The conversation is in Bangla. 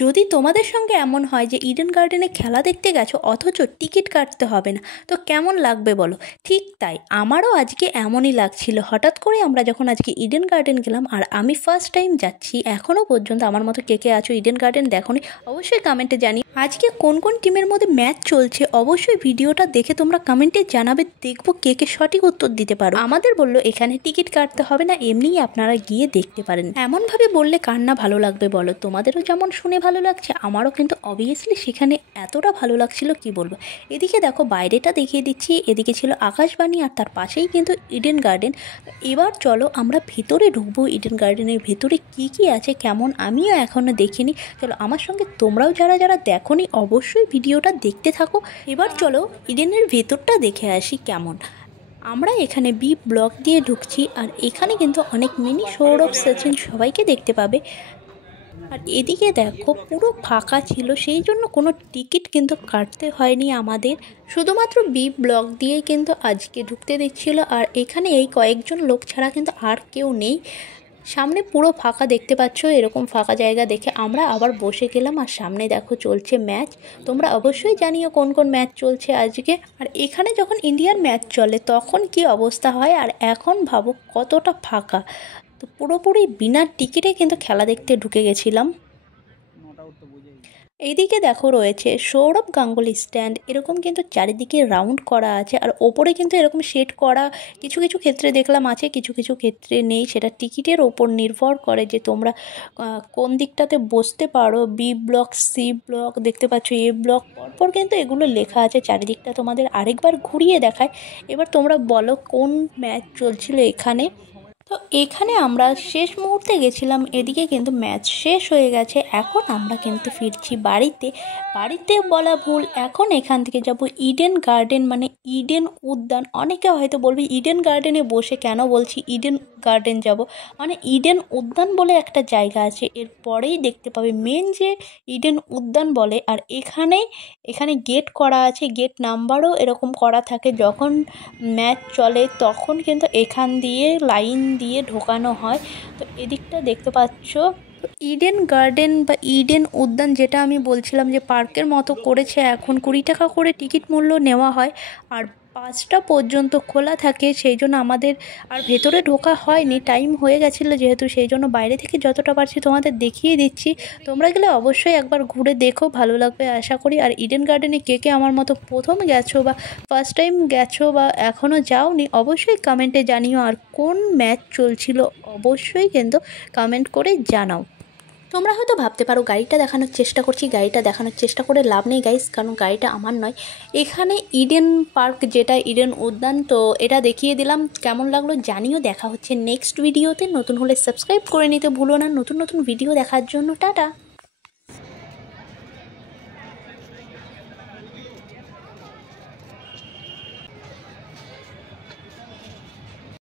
যদি তোমাদের সঙ্গে এমন হয় যে ইডেন গার্ডেনে খেলা দেখতে গেছো অথচ টিকিট কাটতে হবে না, তো কেমন লাগবে বলো? ঠিক তাই আমারও আজকে এমনই লাগছিল। হঠাৎ করে আমরা যখন আজকে ইডেন গার্ডেন গেলাম, আর আমি ফার্স্ট টাইম যাচ্ছি। এখনও পর্যন্ত আমার মতো কে কে আছো ইডেন গার্ডেন দেখোনি, অবশ্যই কমেন্টে জানি। আজকে কোন কোন টিমের মধ্যে ম্যাচ চলছে অবশ্যই ভিডিওটা দেখে তোমরা কমেন্টে জানাবে, দেখবো কে কে সঠিক উত্তর দিতে পারো। আমাদের বললো এখানে টিকিট কাটতে হবে না, এমনিই আপনারা গিয়ে দেখতে পারেন। এমনভাবে বললে কার না ভালো লাগবে বলো? তোমাদেরও যেমন শুনে ভালো লাগছে, আমারও কিন্তু অবভিয়াসলি সেখানে এতটা ভালো লাগছিল কি বলবো। এদিকে দেখো বাইরেটা দেখিয়ে দিচ্ছি, এদিকে ছিল আকাশবাণী আর তার পাশেই কিন্তু ইডেন গার্ডেন। এবার চলো আমরা ভেতরে ঢুকবো। ইডেন গার্ডেনের ভেতরে কি কি আছে কেমন আমিও এখনও দেখিনি। চলো আমার সঙ্গে তোমরাও যারা যারা দেখোনি অবশ্যই ভিডিওটা দেখতে থাকো। এবার চলো ইডেনের ভেতরটা দেখে আসি কেমন। আমরা এখানে বি ব্লক দিয়ে ঢুকছি, আর এখানে কিন্তু অনেক মিনি সৌরভ সচিন সবাইকে দেখতে পাবে। আর এদিকে দেখো পুরো ফাঁকা ছিল, সেই জন্য কোনো টিকিট কিন্তু কাটতে হয়নি আমাদের। শুধুমাত্র বি ব্লক দিয়েই কিন্তু আজকে ঢুকতে দিচ্ছিল। আর এখানে এই কয়েকজন লোক ছাড়া কিন্তু আর কেউ নেই। সামনে পুরো ফাঁকা দেখতে পাচ্ছ। এরকম ফাঁকা জায়গা দেখে আমরা আবার বসে গেলাম। আর সামনে দেখো চলছে ম্যাচ। তোমরা অবশ্যই জানিও কোন কোন ম্যাচ চলছে আজকে। আর এখানে যখন ইন্ডিয়ার ম্যাচ চলে তখন কি অবস্থা হয়, আর এখন ভাবো কতটা ফাঁকা। তো পুরোপুরি বিনা টিকিটে কিন্তু খেলা দেখতে ঢুকে গেছিলাম। এইদিকে দেখো রয়েছে সৌরভ গাঙ্গুলি স্ট্যান্ড, এরকম কিন্তু চারিদিকে রাউন্ড করা আছে। আর ওপরে কিন্তু এরকম সেট করা কিছু কিছু ক্ষেত্রে দেখলাম আছে, কিছু কিছু ক্ষেত্রে নেই। সেটা টিকিটের ওপর নির্ভর করে যে তোমরা কোন দিকটাতে বসতে পারো। বি ব্লক, সি ব্লক দেখতে পাচ্ছ, এ ব্লক পরপর কিন্তু এগুলো লেখা আছে। চারিদিকটা তোমাদের আরেকবার ঘুরিয়ে দেখায়। এবার তোমরা বলো কোন ম্যাচ চলছিল এখানে। তো এখানে আমরা শেষ মুহূর্তে গেছিলাম, এদিকে কিন্তু ম্যাচ শেষ হয়ে গেছে। এখন আমরা কিন্তু ফিরছি বাড়িতে। বাড়িতে বলা ভুল, এখন এখান থেকে যাব ইডেন গার্ডেন, মানে ইডেন উদ্যান। অনেকে হয়তো বলবে ইডেন গার্ডেনে বসে কেন বলছি ইডেন গার্ডেন যাব, মানে ইডেন উদ্যান বলে একটা জায়গা আছে, এরপরেই দেখতে পাবে মেন যে ইডেন উদ্যান বলে। আর এখানে গেট করা আছে, গেট নাম্বারও এরকম করা থাকে। যখন ম্যাচ চলে তখন কিন্তু এখান দিয়ে লাইন দিয়ে ঢোকানো হয়। তো এদিকটা দেখতে পাচ্ছ ইডেন গার্ডেন বা ইডেন উদ্যান, যেটা আমি বলছিলাম যে পার্কের মতো করেছে। এখন 20 টাকা করে টিকিট মূল্য নেওয়া হয়, আর 5টা পর্যন্ত খোলা থাকে। সেই জন্য আমাদের আর ভেতরে ঢোকা হয়নি, টাইম হয়ে গেছিলো যেহেতু। সেই জন্য বাইরে থেকে যতটা পারছি তোমাদের দেখিয়ে দিচ্ছি। তোমরা গেলে অবশ্যই একবার ঘুরে দেখো, ভালো লাগবে আশা করি। আর ইডেন গার্ডেনে কে কে আমার মতো প্রথম গেছো বা ফার্স্ট টাইম গেছো বা এখনও যাওনি অবশ্যই কমেন্টে জানিও। আর কোন ম্যাচ চলছিল অবশ্যই কিন্তু কমেন্ট করে জানাও। তোমরা হয়তো ভাবতে পারো গাড়িটা দেখানোর চেষ্টা করছি, গাড়িটা দেখানোর চেষ্টা করে লাভ নেই গাইস, কারণ গাড়িটা আমার নয়। এখানে ইডেন পার্ক, যেটা ইডেন উদ্যান, তো এটা দেখিয়ে দিলাম। কেমন লাগলো জানিও। দেখা হচ্ছে নেক্সট ভিডিওতে। নতুন হলে সাবস্ক্রাইব করে নিতে ভুলো না নতুন নতুন ভিডিও দেখার জন্য। টাটা।